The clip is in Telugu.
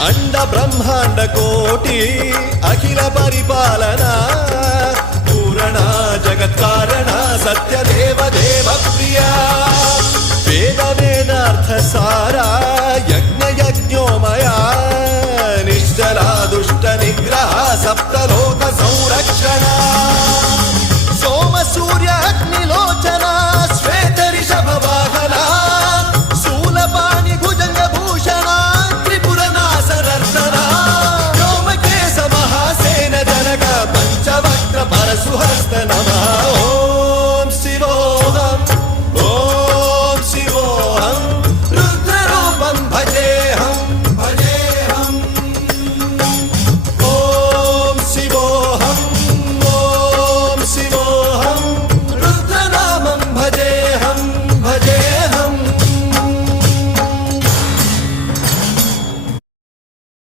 అండ బ్రహ్మాండ కోటి అఖిల పరిపాలన పూరణ జగత్కారణ సత్య దేవ దేవ ప్రియ వేద వేదార్థ సారా